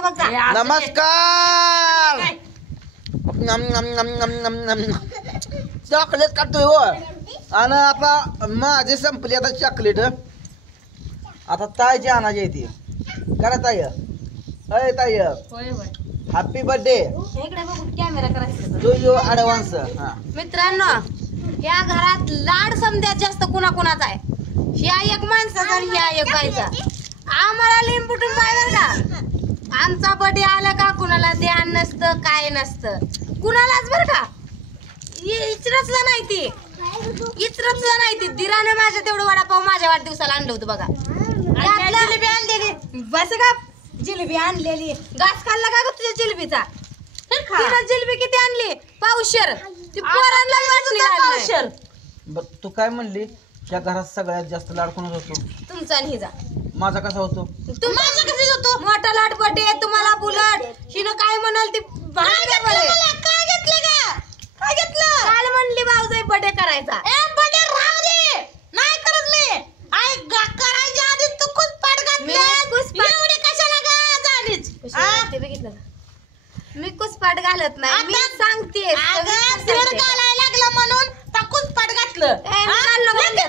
पुढचं बघ जा. नमस्कार. चॉकलेट काढतोय हो. आणि आता माझी संपली आता चॉकलेट. आता ताईची आणायची येते. करा ताई. अय ताई, होय होय. हॅपी बर्थडे इकडे बघून कॅमेरा करायचा. To you advance. मित्रांनो, या घरात लाड समद्यात जास्त कुणाकुणाचा आहे. ह्या एक माणसाचा आणि ह्या एक बाईचा. आम्हाला लिंबुटून बाहेर का आमचा बर्थडे आला का कुणाला ध्यान नसतं, काय नसतं कुणालाच. बर का इचरचलं नाही ती, इचरचलं नाही ती. दिरानं माझ्या तेवढं वडापाव माझ्या वाढदिवसाला आणलं होतं बघा. जिलेबी आणलेली. बस का जिलेबी आणलेली. घास खाल्ला का ग तुझ्या जिलेबीचा? तिनं जिलेबी किती आणली? पावशेर. ती पोरांना वाटली पावशेर. बर तू काय म्हणली? त्या घरात सगळ्यात जास्त लाड कोणाचा होतो? तुमचा आणि हिचा. माझा कसा होतो? माझा कसा होतो? मोठा लाड बर्थडे तुम्हाला बुलट. हिनं काय म्हणाल ती काय घेतलं का? काय घेतलं? काल म्हणली भाऊजाई बर्थडे करायचा. बर्थडे राहू दे. नाही करत मी. आय करायच्या आधी तू कुसपाट घातलं. एवढी कशाला गा झालीच? ते बघितलं का? मी कुसपाट घालत नाही. मी सांगते घालायला लागलं म्हणून कुसपाट घातलं.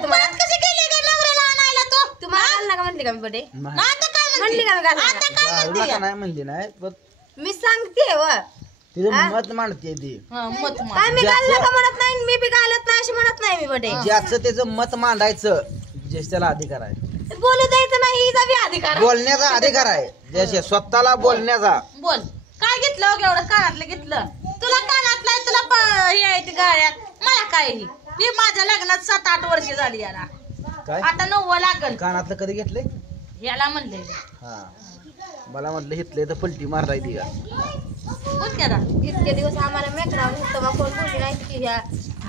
तुम्हाला कशी केली का नवऱ्याला आणायला? तो तुम्हाला घालणार का म्हणली का मी बर्थडे? आता काय म्हणली का मी घालणार? नाही म्हणली नाही, मी सांगते व तिचं मत मांडते ती. काय मी घाललं का म्हणत नाही, मी बी घालत नाही अशी म्हणत नाही मी बर्थडे. ज्याचं त्याचं मत मांडायचं जे त्याला अधिकार आहे. बोलू द्यायचं नाही हिचा बी अधिकार. बोलण्याचा अधिकार आहे. ज्याचे स्वतःला बोलण्याचा. बोल. काय घेतलं एवढं? कानातलं घेतलं. तुला कानातलं आहे, तुला हे आहे ती गाड्यात. मला काय ही माझ्या लग्नात 7-8 वर्ष झाली याला. काय आता 9 लागल. कानातलं कधी घेतलंय? याला म्हणले. हा मला म्हटलं हितले तर पलटी मारता येते का? इतके दिवस आम्हाला मेकडावर होतं बा, कोण बोलली नाही की ह्या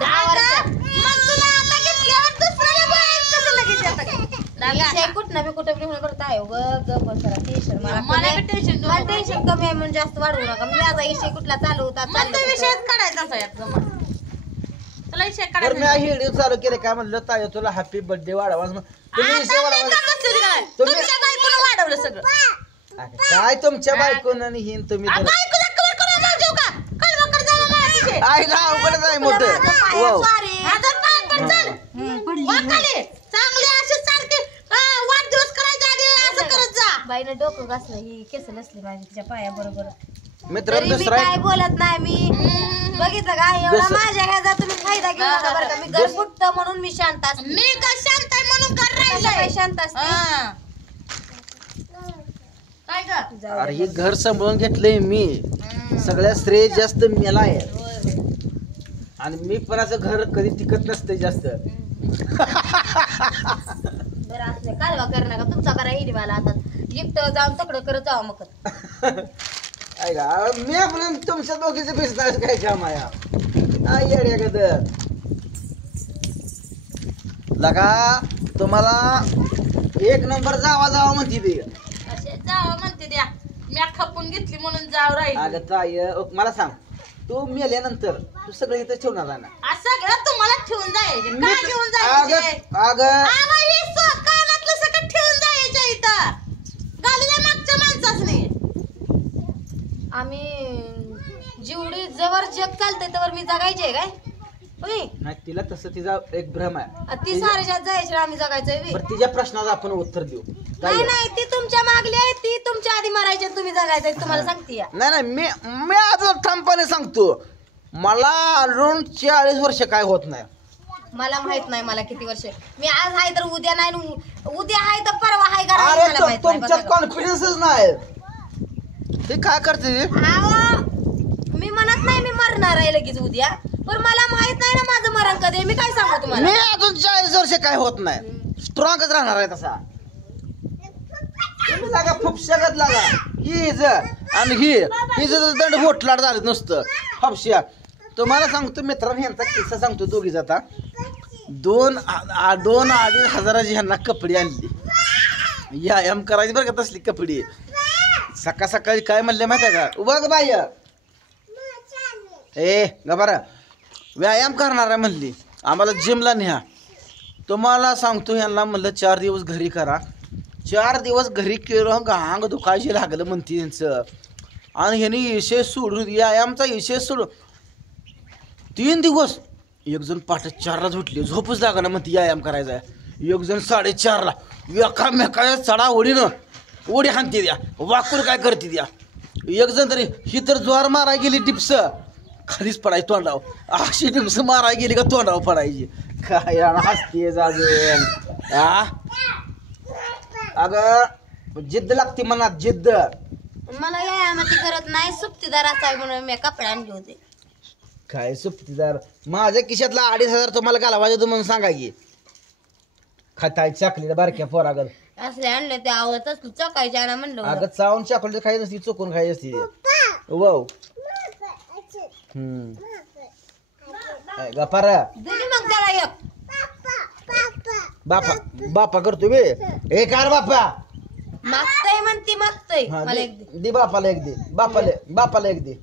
10 वर्षात. मग तुला आता घेतल्यावर दुसऱ्याला बोलायला कसं लगेच येतं का? कुठं बी कुठं बी करत आहे. बसरा टेन्शन. मला टेन्शन कमी आहे म्हणून जास्त वाढवू नका. मी माझा विषय कुठला चालू होता विषयच काढायचा. तुला विषय तर मी व्हिडिओ चालू केले. काय म्हणलं ताई तुला हॅपी बर्थडे वाढवा. तुम्ही विषय वाढवलं सगळं. काय तुमच्या बायकोन आणि हिन तुम्ही आईला अवघडच आहे मोठं. बाईनं डोकं घासलं. ही केस नसली माझी तिच्या पाया बरोबर. मित्र काय बोलत नाही मी. बघितलं का एवढा माझ्या ह्याचा तुम्ही फायदा घेऊ नका बरं का. मी घर फुटत म्हणून मी शांत असते. मी काय शांत आहे म्हणून काय शांत असते? अरे हे घर सांभाळून घेतलंय मी. सगळ्यात श्रेय जास्त मला आहे. आणि मी पण असं घर कधी टिकत नसते जास्त. बरं असले कालवा कर नका. तुमचा करा येईल मला आता एकटं जाऊन तकडं करत जावं मग. मी आपण तुमच्या दोघीचे बिझनेस काय काम आहे कद लगा. तुम्हाला 1 नंबर जावा म्हणते ती. जावं म्हणते द्या. मी खपून घेतली म्हणून जाव राहील. अगं ताई मला सांग, तू मेल्यानंतर तू सगळं इथं ठेवणार आहे ना? सगळं तुम्हाला ठेवून जायचं. काय घेऊन जायचं? कानातलं सगळं ठेवून जायचं इथं. गालीला मागच्या माणसाच नाही. आम्ही जेवढी जवळ जग चालतंय त्यावर मी जगायचे काय? नाही तिला तसं तिचा एक भ्रम आहे. ती साऱ्याच्यात जायची आम्ही जगायचंय. तिच्या प्रश्नाचं आपण उत्तर देऊ. नाही ती तुमच्या मागली आहे. ती तुमच्या आधी मारायची तुम्ही जगायचंय. तुम्हाला सांगते. नाही मी आज ठामपणे सांगतो. मला अजून 40 वर्ष काय होत नाही. मला माहित नाही मला किती वर्ष. मी आज आहे तर उद्या नाही, उद्या आहे तर परवा आहे का? तुमच्यात कॉन्फिडन्सच नाही. ते काय करते? मी म्हणत नाही मी मरणार आहे लगेच उद्या. पण मला माहित नाही ना माझं मरण कधी. मी काय सांगू तुम्हाला? मी अजून 40 वर्ष काय होत नाही. स्ट्रॉंगच राहणार आहे तसा. लागा फुपशागत लागा. हिज आणि हिज दंड घोटलाट झालं नुसतं फपश्या. तुम्हाला सांगतो मित्रांनो, यांचा किस्सा सांगतो. दोघी जाता 2-2.5 हजाराची ह्यांना कपडे आणली. व्यायाम करायची बरं का तसली कपडे. सकाळी काय म्हणले माहिती आहे का? उभा ग बाय गबारा व्यायाम करणार आहे म्हणली. आम्हाला जिमला न्या. तुम्हाला सांगतो ह्यांना म्हणलं 4 दिवस घरी करा. 4 दिवस घरी केलं अंग दुखायचे लागलं म्हणते त्यांचं. आणि ह्याने विषय सोडून व्यायामचा विषय सोडून 3 दिवस. एक जण पाठ 4ला झोटली, झोपच लागा ना म्हणते व्यायाम करायचा. एक जण 4:30ला एकामेकाच्या चढा उडी हाणते द्या, वाकून काय करते द्या. एक जण तरी ही तर जोर माराय गेली टिप्स खालीच पडायची तोंडावर, अशी टिप्स माराय गेली का तोंडावर पडायची. काय हसते जागेल. अगं जिद्द लागते मनात, जिद्द. मला व्यायामाची करत नाही, सुप्तीदार असाय म्हणून मी कपडे आणले होते. काय सुप्तीदार, माझ्या खिशातला 2,500 तुम्हाला घालावायचं तू म्हणून सांगा की. खाताय चाकलीला बारक्या पोरागल असले आणले ते आवडतच चकायचे ना म्हणलं. अगं चावून चॉकलेट खायची नसती, चुकून खायची असती. वाव गपार दिली मग त्याला एक. बापा बापा करतो बे. हे कार बापा मागतय म्हणती मागतय. हा, मला दे एक दे. दे बापाला एक दे, बापाला एक दे.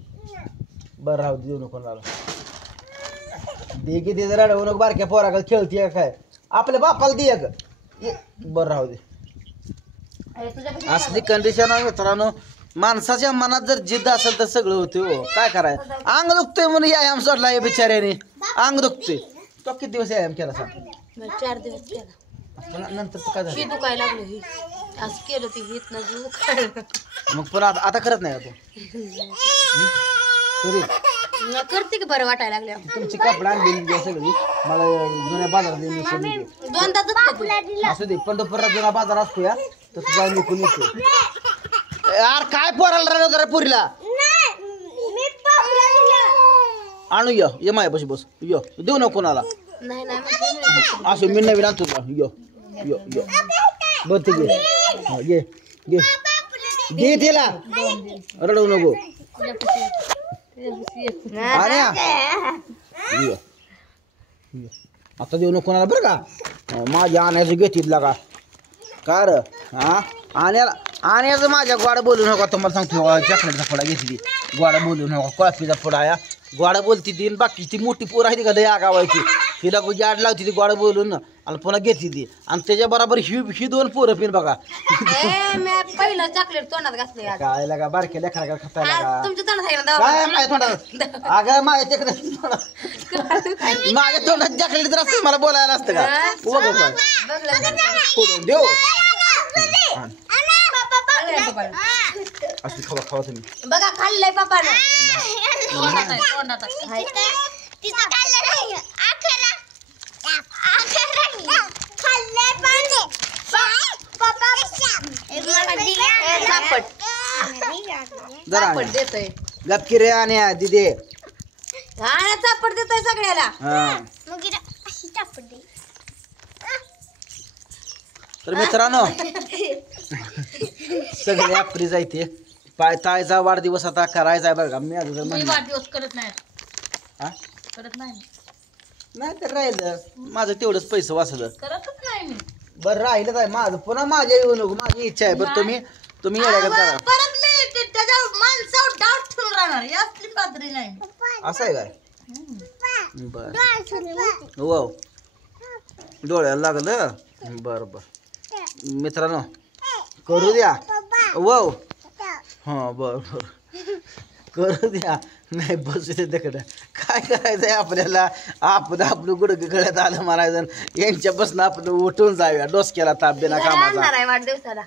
बरं राहू दे, देऊ नको मला. दे की, दे जरा रडवू नको, बारक्या पोरागल खेळतीय काय. आपल्या बापाला दे एक. बरं राहू दे. अरे तुझ्यापाशी असली कंडिशन आहे मित्रांनो. माणसाच्या मनात जर जिद्द असेल तर सगळं होते. हो काय करायचं. अंग दुखतोय म्हणून व्यायाम सोडला या बिचाऱ्याने. अंग दुखतोय. तो किती दिवस व्यायाम केला सांग. मी 4 दिवस केला. नंतर काय ही झालं दुखायला लागली. ही असं केलं ती हित न दुखायला. मग पण आता करत नाही का तू. करीत करते की बरं वाटायला लागल्या. तुमची कपडा आणलेली सगळी मला जुन्या बाजारात दोनदा दुखत. असू दे. पंढरपुरात जुना बाजार असतो या, तर तू जाऊन विकून येतो. यार काय पोराला राहिलं जरा पुरीला आणू. ये माय बस बस. देऊ नको कोणाला. नाही नाही असं मी नवीन आणतो तुला. यो बघ ते घे. हा, घे घे तिला, रडवू नको. अरे आता देऊ नको कोणाला बरं का. माझ्या आण्याचं घेतील लागा का र. हा आण्याचं माझ्या गोडा बोलू नका. तुम्हाला सांगतो चॉकलेटचा फोडा घेतली, गोडा बोलू नका. कॉफीचा फोडा या गोडा बोलती ती. बाकी ती मोठी पोर आहे ती का लय आगावायची, तिला जाड लावती ती गोडा बोलून आणि पुन्हा घेतली ती. आणि त्याच्या बरोबर ही 2 पोरं पिन बघा. पहिलं चॉकलेट तोंडात घातलं आज. काय लागा बारक्या लेकरा खायला लागा. तुमच्या तोंडात आहे ना काय माझ्या तोंडात. अगं माझ्या तिकडे माझ्या तोंडात चॉकलेट तर असतं मला बोलायला असतं का. बघलं देऊ असली खावा खावा तुम्ही. बघा खाल्लंय पप्पानं. चापट देतोय. गपकी रे आणि दिदे. हा चापट देतोय सगळ्याला. तर मित्रांनो सगळे आपली जायते. तायचा वाढदिवस आता करायचा आहे बरं का. मी अगोदर म्हणलं वाढदिवस करत नाही. हा? करत नाही. नाही तर राहिलं माझं तेवढंच पैसे वाचलं. करतच नाही मी. बरं राहिलं काय माझं. पुन्हा माझ्या येऊ नको, माझी इच्छा आहे. बरं तुम्ही येण्यागत करा. परत मी त्याच्या माणसावर डाऊट ठेवून राहणार. यातली पात्री नाही. असं आहे काय. बर हो डोळ्याला लागलं. बरं मित्रांनो करू द्या. वाव हा बर करू द्या. नाही बसू दे तिकडं. काय करायचंय आपल्याला. आपलं गुडघे गळ्यात आलं म्हणायचं. यांच्यापासून आपण उठून जाऊया. डोसक्याला ताप बिना कामाचा. वाढदिवसाला